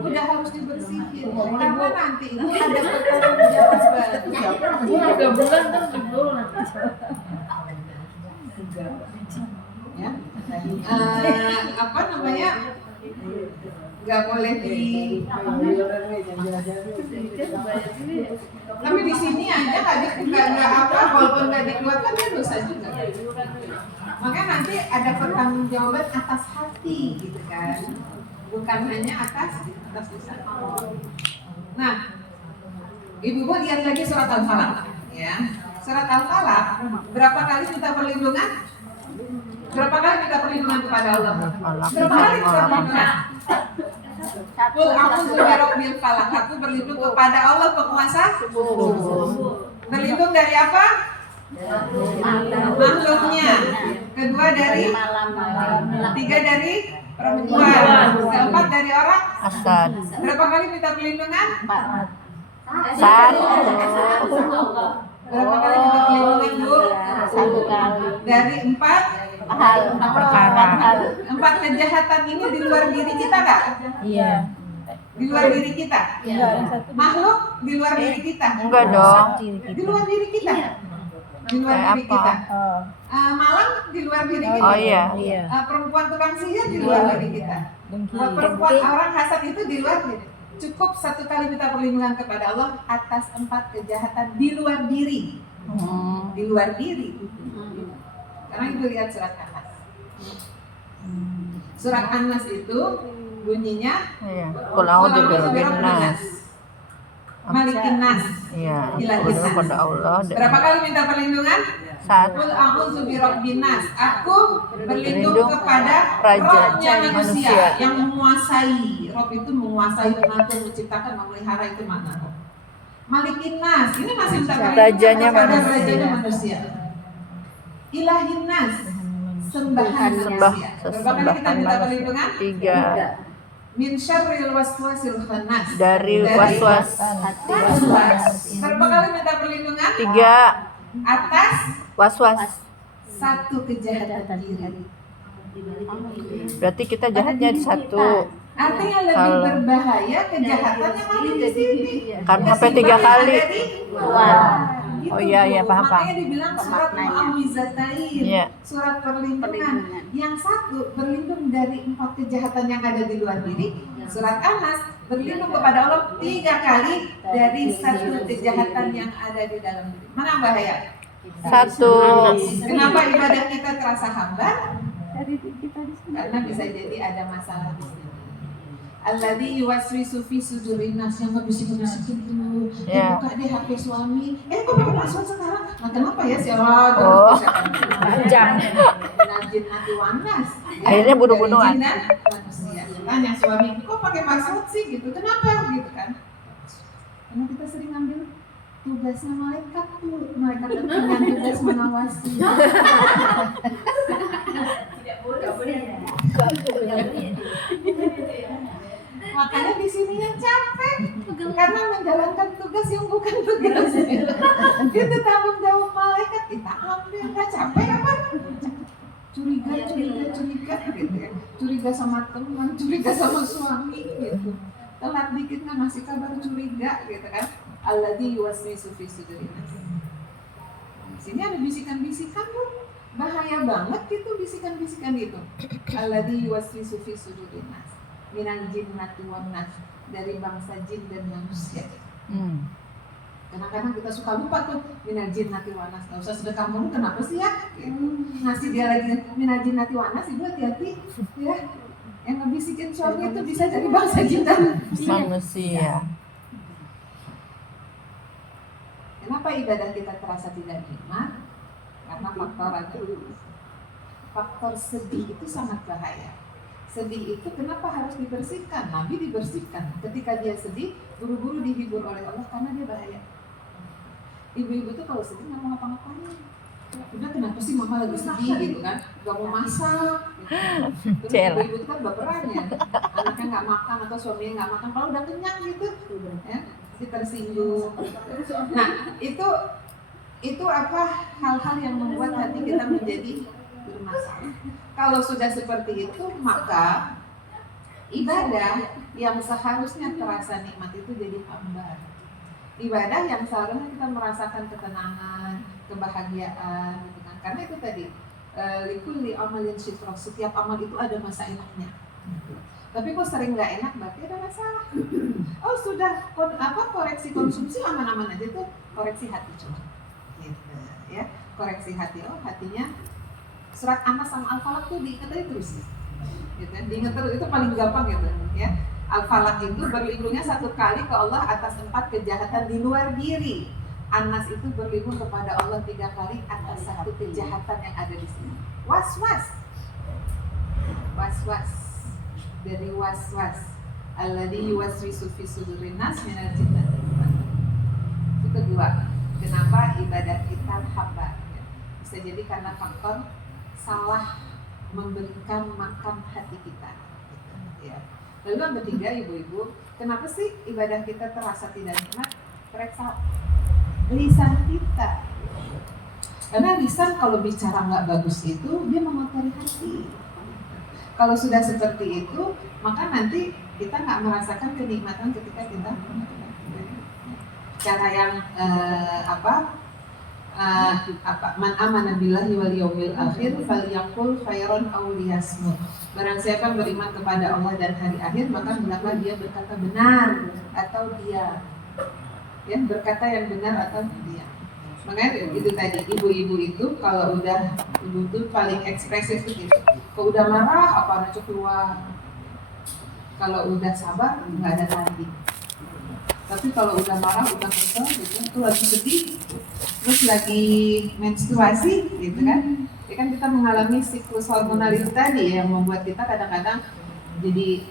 Udah harus dibersihin. Karena nanti itu ada pertanggungjawaban. 3 bulan kan dulu nanti. Ya. Apa namanya? Nggak boleh di. Tapi di sini aja nggak apa, walaupun nggak dikeluarkan dia dosa juga. Makanya nanti ada pertanggungjawaban atas hati gitu kan, bukan hanya atas lisan. Nah, ibu-ibu lihat lagi surat Al-Falaq ya. Surat Al-Falaq berapa kali minta perlindungan? Berapa kali minta perlindungan kepada Allah? Berapa kali minta perlindungan? Qul a'udzu birabbil falaq. Aku berlindung kepada Allah penguasa subuh. Berlindung dari apa? Makhluknya. Kedua dari tiga dari perempuan. Keempat dari orang. Asad. Berapa kali minta perlindungan? 1. Berapa kali minta perlindungan, Bu? 1 kali. Dari 4 Perkara. 4 kejahatan ini di luar diri kita nggak? Iya. Di luar diri kita? Makhluk di luar diri kita? Enggak dong. Di luar diri kita? Di luar Kayak diri apa? kita? Malang di luar diri kita? Oh iya. Iya. Perempuan tukang sihir di luar diri kita? Perempuan orang hasad itu di luar diri. Cukup 1 kali minta perlindungan kepada Allah atas 4 kejahatan di luar diri. Di luar diri. Karena ibu lihat surat An-Nas. Surat An-Nas itu bunyinya Iya. Qul a'udzu birabbin nas. Malikin nas. Iya. Ilahin Berlindung nas. kepada Allah. Berapa kali minta perlindungan? 1. Qul a'udzu birabbin nas. Aku berlindung Berlindung kepada Raja rohnya manusia manusia. yang menguasai. Roh itu menguasai, mengatur, menciptakan, memelihara, itu makna roh. Malikin nas. Ini masih minta perlindungan Rajanya kepada manusia. rajanya manusia. Ilahin nas. Sembahan manusia. Berapa kali kita minta perlindungan? 3. Min syarril waswasil khannas. Dari waswas. Berapa kali minta perlindungan? 3. Atas Was-was. 1 kejahatan diri. Berarti kita jahatnya di 1. Artinya lebih Kalau- berbahaya kejahatan yang ada di sini. Kan sampai 3 kali. Gitu, Oh iya, iya, Bu. paham. Makanya dibilang surat mu'awwizatain, Iya. surat perlindungan. Yang satu berlindung dari 4 kejahatan yang ada di luar diri. Surat An-Nas berlindung kepada Allah 3 kali dari 1 kejahatan yang ada di dalam diri. Mana bahaya? 1. Kenapa ibadah kita terasa hambar? Karena bisa jadi ada masalah di sini. Alladzi yuwaswisu fi sudurin nas, yang ngebisik-bisikin dulu. Ya. Buka deh HP suami. Kok pakai password sekarang? Nah, kenapa ya si Allah Oh. Panjang. Najin hati wanas. Akhirnya bunuh-bunuhan. Dari jin dan manusia. Tanya suami, kok pakai password sih gitu? Kenapa gitu kan? Karena kita sering ambil tugasnya malaikat tuh. Malaikat itu punya tugas mengawasi. Tidak boleh ya. Makanya di sini yang capek karena menjalankan tugas yang bukan tugas. Itu tanggung jawab malaikat, kita ambil. Nggak capek apa? Curiga gitu ya. Curiga sama teman, curiga sama suami gitu. Telat dikit nggak ngasih kabar curiga gitu kan. Alladzi yuwaswisu fi sudurin nas. Di sini ada bisikan-bisikan tuh. Bahaya banget gitu bisikan-bisikan itu. Alladzi yuwaswisu fi sudurin nas. Minal jinnati wan nas, dari bangsa jin dan manusia. Kadang-kadang kita suka lupa tuh minal jinnati wan nas. Enggak usah sedekah mulu, kenapa sih ya? Ngasih dia lagi minal jinnati wan nas, ibu hati-hati ya. Yang ngebisikin suami itu bisa dari bangsa jin dan Manusia. Kenapa ibadah kita terasa tidak nikmat? Karena faktor Faktor sedih itu sangat bahaya. Sedih itu kenapa harus dibersihkan? Nabi dibersihkan. Ketika dia sedih, buru-buru dihibur oleh Allah karena dia bahaya. Ibu-ibu tuh kalau sedih nggak mau ngapa-ngapain. Udah kenapa sih mama lagi sedih gitu kan? Gak mau masak. Gitu. Terus ibu-ibu tuh kan baperan ya. Anaknya nggak makan atau suaminya nggak makan. Kalau udah kenyang gitu, ya, pasti tersinggung. Nah itu apa hal-hal yang membuat hati kita menjadi bermasalah. Kalau sudah seperti itu, maka ibadah yang seharusnya terasa nikmat itu jadi hambar. Ibadah yang seharusnya kita merasakan ketenangan, kebahagiaan, gitu kan? Karena itu tadi likulli amalin syitra, setiap amal itu ada masa enaknya. Tapi kok sering nggak enak, berarti ada masalah. Oh sudah koreksi konsumsi aman-aman aja tuh, koreksi hati coba. Gitu, ya koreksi hati. Oh hatinya surat An-Nas sama Al-Falaq tuh diingat aja terus gitu, diingat terus, itu paling gampang gitu ya. Al-Falaq itu berlindungnya 1 kali ke Allah atas 4 kejahatan di luar diri. An-Nas itu berlindung kepada Allah 3 kali atas 1 kejahatan yang ada di sini. Was-was dari was-was alladzi yuwaswisu fi sudurin nas minal jinnati wan nas. Itu kedua, kenapa ibadah kita hambar? Bisa jadi karena faktor salah memberikan makan hati kita. Ya. Lalu yang ketiga, ibu-ibu, kenapa sih ibadah kita terasa tidak nikmat? Periksa lisan kita. Karena lisan kalau bicara nggak bagus itu dia mengotori hati. Kalau sudah seperti itu, maka nanti kita nggak merasakan kenikmatan ketika kita cara yang man amana billahi wal yaumil akhir falyaqul khairan aw liyasmut. Barang siapa beriman kepada Allah dan hari akhir, maka hendaklah dia berkata benar atau diam. Ya, berkata yang benar atau diam. Makanya itu tadi, ibu-ibu itu kalau udah ibu tuh paling ekspresif tuh gitu. Kalau udah marah apa aja keluar. Kalau udah sabar nggak ada hati. Tapi kalau udah marah, udah kesel gitu, itu lagi sedih, terus lagi menstruasi gitu kan. Ya kan kita mengalami siklus hormonal itu tadi yang membuat kita kadang-kadang jadi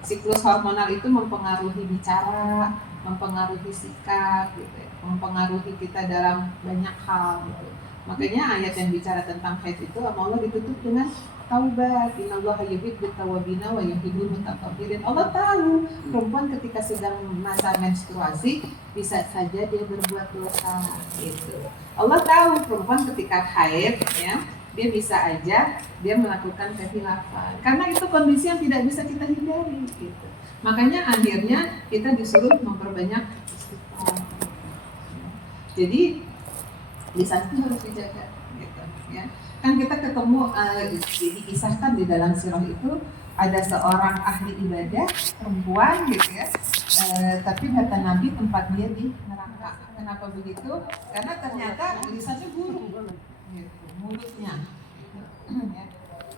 siklus hormonal itu mempengaruhi bicara, mempengaruhi sikap gitu ya, mempengaruhi kita dalam banyak hal gitu. Makanya ayat yang bicara tentang haid itu Allah ditutup dengan taubat. Innallaha yuhibbut tawwabina wa yuhibbul mutatahhirin. Allah tahu perempuan ketika sedang masa menstruasi bisa saja dia berbuat dosa gitu. Allah tahu perempuan ketika haid ya, dia bisa aja dia melakukan kehilafan. Karena itu kondisi yang tidak bisa kita hindari gitu. Makanya akhirnya kita disuruh memperbanyak istighfar. Jadi lisan itu harus dijaga gitu ya. Kan kita ketemu dikisahkan di dalam sirah itu ada seorang ahli ibadah perempuan gitu ya, tapi kata Nabi tempat dia di neraka. Kenapa begitu? Karena ternyata lisannya buruk gitu, mulutnya gitu, ya.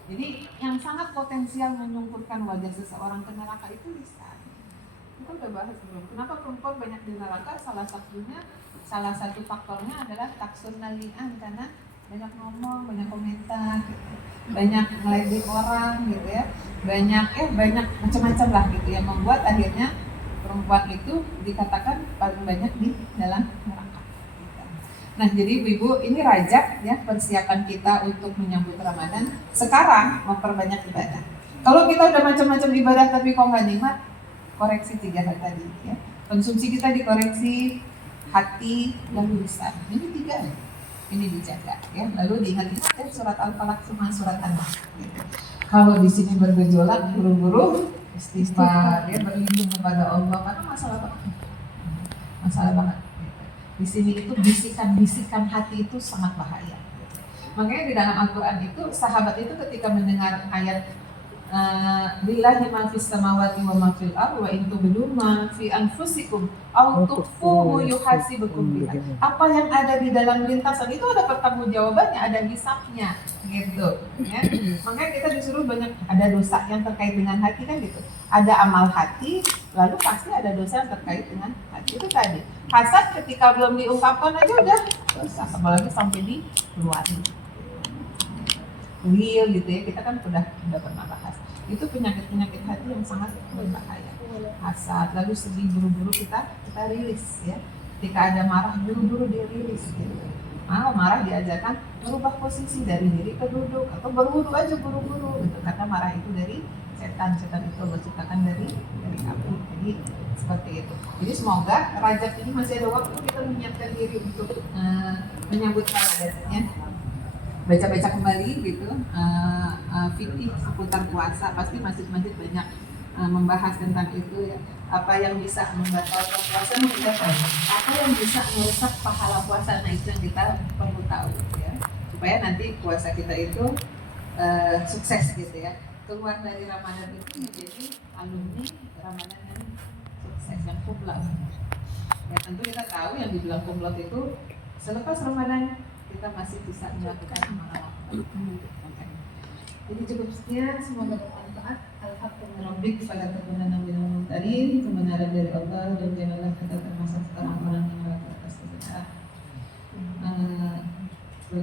Jadi yang sangat potensial menyungkurkan wajah seseorang ke neraka itu lisan. Kita udah bahas belum? Kenapa perempuan banyak di neraka? Salah satu faktornya adalah taksurnal li'an, karena banyak ngomong, banyak komentar, gitu. Banyak meledek orang, gitu ya, banyak macam-macam lah gitu yang membuat akhirnya perempuan itu dikatakan paling banyak di dalam neraka. Gitu. Nah, jadi ibu-ibu ini Rajab ya, persiapan kita untuk menyambut Ramadan. Sekarang memperbanyak ibadah. Kalau kita udah macam-macam ibadah tapi kok nggak nikmat, koreksi 3 hal tadi ya. Konsumsi kita dikoreksi, hati dan lisan. Ini 3 ini dijaga ya. Lalu diingat-ingat surat Al-Falaq sama surat An-Nas gitu. Kalau di sini bergejolak, buru-buru istighfar ya, berlindung kepada Allah karena masalah banget gitu. Di sini itu bisikan-bisikan hati itu sangat bahaya. Makanya di dalam Al-Qur'an itu sahabat itu ketika mendengar ayat lillahi ma fis samawati wa ma fil ardi wa in tubdu ma fi anfusikum aw tukhfuhu yuhasibukum bihi. Apa yang ada di dalam lintasan itu ada pertanggungjawabannya, ada hisabnya gitu ya. Makanya kita disuruh banyak, ada dosa yang terkait dengan hati kan gitu. Ada amal hati, lalu pasti ada dosa yang terkait dengan hati. Itu tadi. Hasad ketika belum diungkapkan aja udah dosa, apalagi sampai dikeluarin. Real gitu ya, kita kan udah pernah bahas. Itu penyakit hati yang sangat berbahaya. Hasad, lalu sedih buru-buru kita rilis ya. Ketika ada marah buru-buru dirilis gitu. Marah diajarkan merubah posisi dari diri ke duduk atau berwudu aja buru-buru gitu. Karena marah itu dari setan itu Allah ciptakan dari api. Jadi seperti itu. Jadi semoga Rajab ini masih ada waktu kita menyiapkan diri untuk menyambut Ramadannya. Baca-baca kembali gitu fikih seputar puasa, pasti masjid-masjid banyak membahas tentang itu ya. Apa yang bisa membatalkan puasa meninggalkan, apa yang bisa merusak pahala puasa, nah itu yang kita perlu tahu ya, supaya nanti puasa kita itu sukses gitu ya, keluar dari Ramadan itu menjadi alumni Ramadan yang sukses, yang kumlot. Ya tentu kita tahu yang dibilang kumlot itu selepas Ramadan kita masih bisa melakukan amal. Jadi cukup sekian, semoga bermanfaat. Alhamdulillah, pada kebenaran dari Allah dan janganlah kita termasuk orang-orang yang